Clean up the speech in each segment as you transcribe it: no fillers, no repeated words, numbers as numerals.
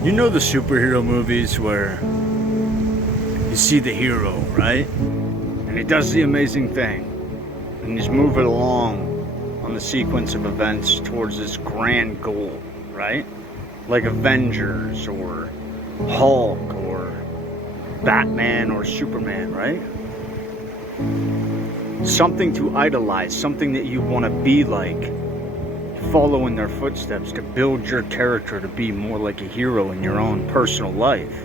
You know the superhero movies where you see the hero, right? And he does the amazing thing. And he's moving along on the sequence of events towards this grand goal, right? Like Avengers or Hulk or Batman or Superman, right? Something to idolize, something that you want to be like. Follow in their footsteps to build your character to be more like a hero in your own personal life.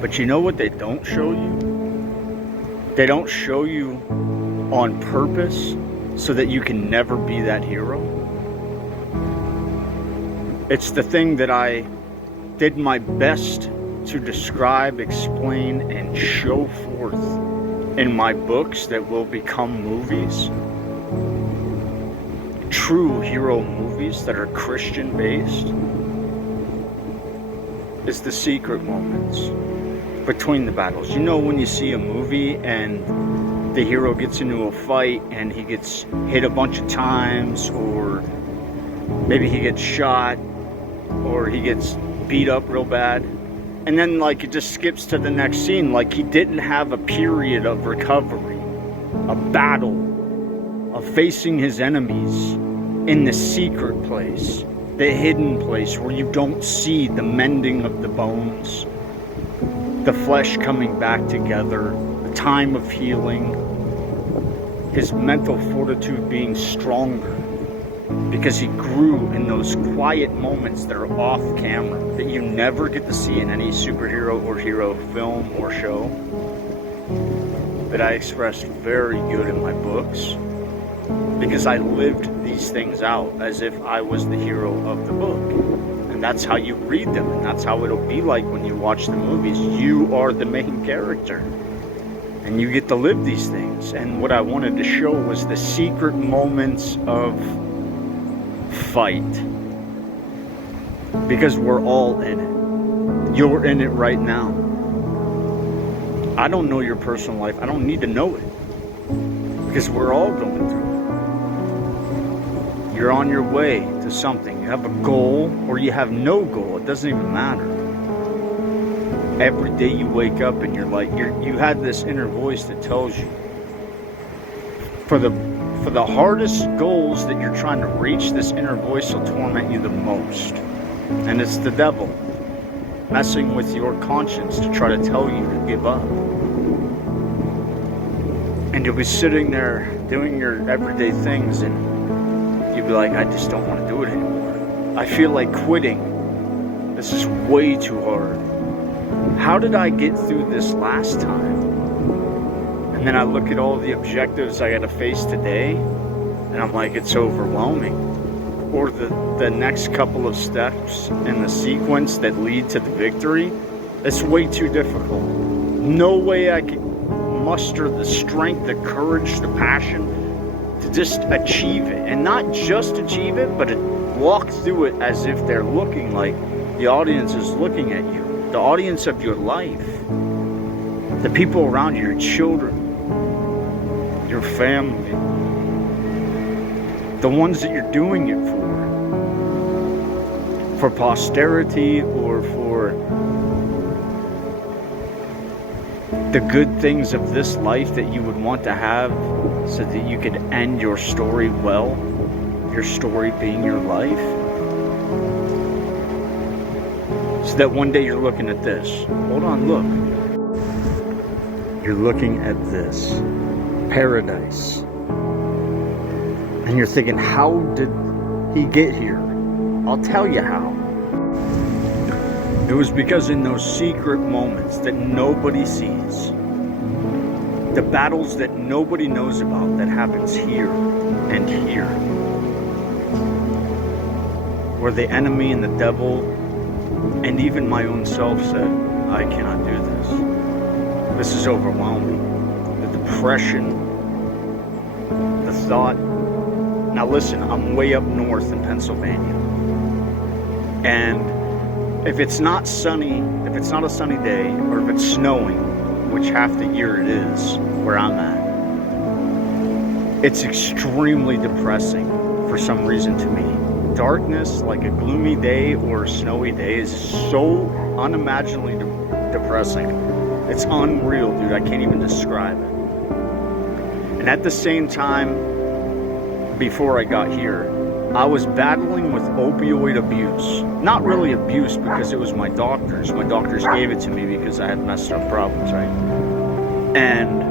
But you know what they don't show you? They don't show you on purpose so that you can never be that hero. It's the thing that I did my best to describe, explain, and show forth in my books that will become movies. True hero movies that are Christian based is the secret moments between the battles. You know, when you see a movie and the hero gets into a fight and he gets hit a bunch of times, or maybe he gets shot, or he gets beat up real bad, and then like it just skips to the next scene, like he didn't have a period of recovery, a battle of facing his enemies in the secret place, the hidden place where you don't see the mending of the bones, the flesh coming back together, the time of healing, his mental fortitude being stronger because he grew in those quiet moments that are off camera that you never get to see in any superhero or hero film or show, that I expressed very good in my books, because I lived these things out as if I was the hero of the book. And that's how you read them, and that's how it'll be like when you watch the movies. You are the main character, and you get to live these things. And what I wanted to show was the secret moments of fight, because we're all in it. You're in it right now. I don't know your personal life. I don't need to know it, because we're all going through it. You're on your way to something. You have a goal or you have no goal. It doesn't even matter. Every day you wake up and you're like, you had this inner voice that tells you, for the hardest goals that you're trying to reach, this inner voice will torment you the most. And it's the devil messing with your conscience to try to tell you to give up. And you'll be sitting there doing your everyday things, and you'll be like, I just don't want to do it anymore. I feel like quitting. This is way too hard. How did I get through this last time? And then I look at all the objectives I got to face today, and I'm like, it's overwhelming. Or the next couple of steps in the sequence that lead to the victory, it's way too difficult. No way I can muster the strength, the courage, the passion to just achieve it. And not just achieve it, but walk through it as if they're looking, like the audience is looking at you. The audience of your life. The people around you, your children, your family. The ones that you're doing it for posterity, or for the good things of this life that you would want to have so that you could end your story well, your story being your life. So that one day you're looking at this. Hold on, look. You're looking at this paradise. And you're thinking, how did he get here? I'll tell you how. It was because in those secret moments that nobody sees, the battles that nobody knows about that happens here and here, where the enemy and the devil and even my own self said, I cannot do this. This is overwhelming. The depression, the thought. Now listen, I'm way up north in Pennsylvania. And if it's not sunny, if it's not a sunny day, or if it's snowing, which half the year it is where I'm at, it's extremely depressing for some reason to me darkness, like a gloomy day or a snowy day, is so unimaginably depressing. It's unreal, dude. I can't even describe it. And at the same time, before I got here, I was battling with opioid abuse. Not really abuse, because it was my doctors. My doctors gave it to me because I had messed up problems, right? And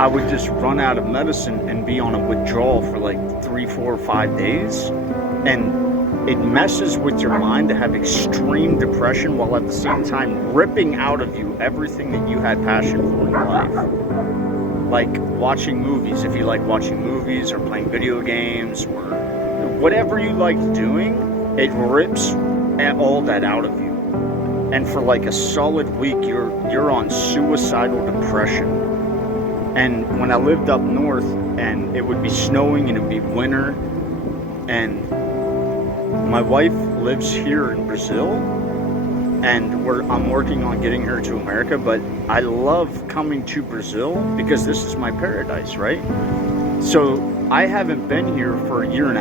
I would just run out of medicine and be on a withdrawal for like 3, 4, 5 days. And it messes with your mind to have extreme depression while at the same time ripping out of you everything that you had passion for in your life. Like watching movies, if you like watching movies, or playing video games, or whatever you like doing, it rips all that out of you. And for like a solid week, you're on suicidal depression. And when I lived up north, and it would be snowing and it would be winter, and my wife lives here in Brazil, and I'm working on getting her to America, but I love coming to Brazil because this is my paradise, right? So I haven't been here for 1.5 years,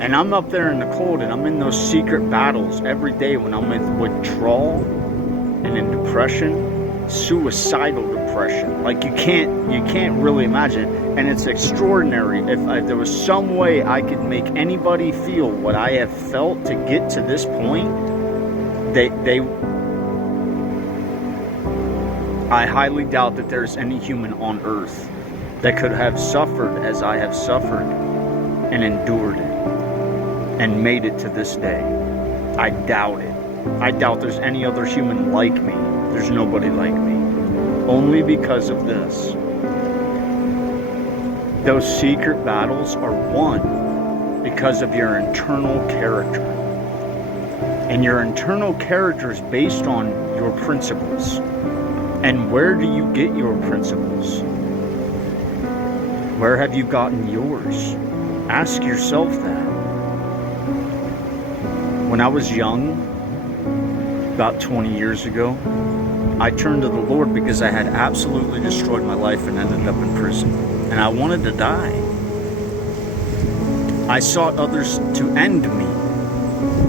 and I'm up there in the cold, and I'm in those secret battles every day when I'm in withdrawal and in depression, suicidal depression. Like you can't really imagine it. And it's extraordinary. If there was some way I could make anybody feel what I have felt to get to this point, I highly doubt that there's any human on earth that could have suffered as I have suffered and endured it and made it to this day. I doubt it. I doubt there's any other human like me. There's nobody like me. Only because of this. Those secret battles are won because of your internal character. And your internal character is based on your principles. And where do you get your principles? Where have you gotten yours? Ask yourself that. When I was young, about 20 years ago, I turned to the Lord because I had absolutely destroyed my life and ended up in prison. And I wanted to die. I sought others to end me,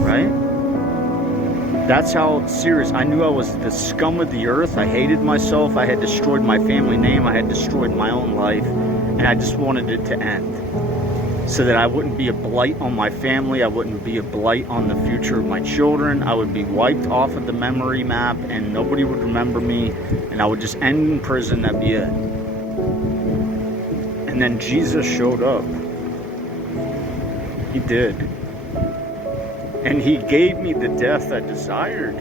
right? That's how serious. I knew I was the scum of the earth. I hated myself. I had destroyed my family name. I had destroyed my own life. And I just wanted it to end. So that I wouldn't be a blight on my family. I wouldn't be a blight on the future of my children. I would be wiped off of the memory map and nobody would remember me. And I would just end in prison. That'd be it. And then Jesus showed up. He did. And he gave me the death I desired,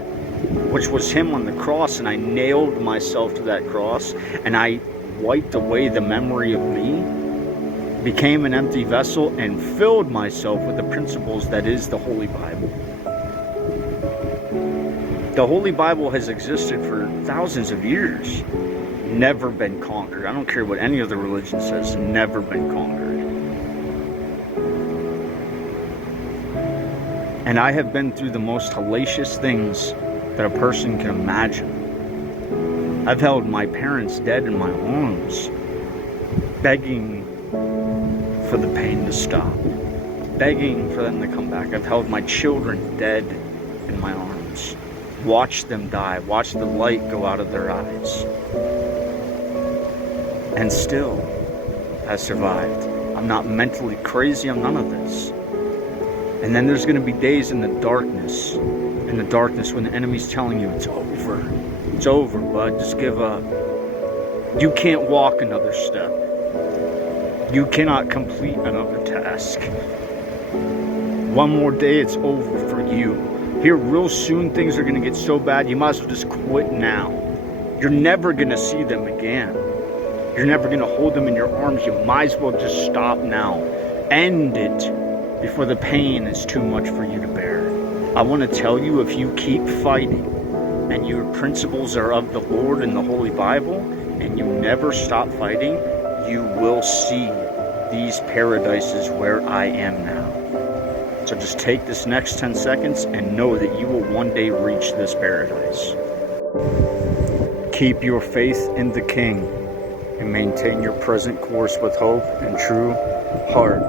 which was him on the cross. And I nailed myself to that cross. And I wiped away the memory of me, became an empty vessel, and filled myself with the principles that is the Holy Bible. The Holy Bible has existed for thousands of years. Never been conquered. I don't care what any other religion says. Never been conquered. And I have been through the most hellacious things that a person can imagine. I've held my parents dead in my arms, begging for the pain to stop, begging for them to come back. I've held my children dead in my arms, watched them die, watched the light go out of their eyes. And still, I survived. I'm not mentally crazy, I'm none of this. And then there's going to be days in the darkness when the enemy's telling you it's over. It's over, bud, just give up. You can't walk another step. You cannot complete another task. One more day, it's over for you. Here, real soon, things are going to get so bad, you might as well just quit now. You're never going to see them again. You're never going to hold them in your arms. You might as well just stop now. End it before the pain is too much for you to bear. I want to tell you, if you keep fighting and your principles are of the Lord and the Holy Bible, and you never stop fighting, you will see these paradises where I am now. So just take this next 10 seconds and know that you will one day reach this paradise. Keep your faith in the King and maintain your present course with hope and true heart